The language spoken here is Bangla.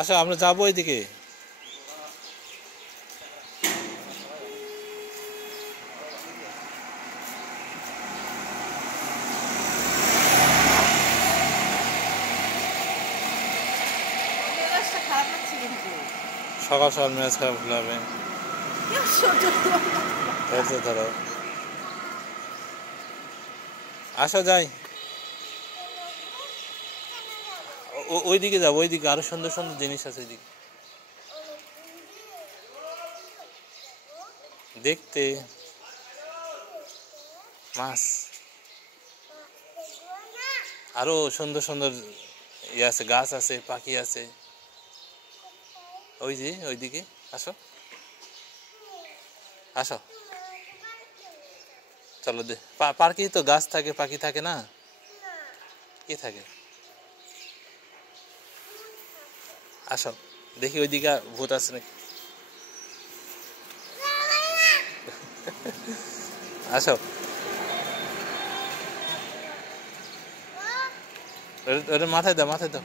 আসো আমরা যাবো ওইদিকে। সকাল সকাল ম্যাচ খারাপ লাগবে। ধরো আসো যাই, ওইদিকে যাবো, ওইদিকে আরো সুন্দর সুন্দর জিনিস আছে ওইদিকে দেখতে। মাছ আরো সুন্দর সুন্দর ইয়ে আছে, গাছ আছে, পাখি আছে। ওই যে ওইদিকে আসো আসো, চলো দে। পার্কে তো গাছ থাকে, পাখি থাকে না? কি থাকে? আসো দেখি ওইদিকে ভূত আছে নাকি। আসো, ওটা মাথায় দাও, মাথায় দাও।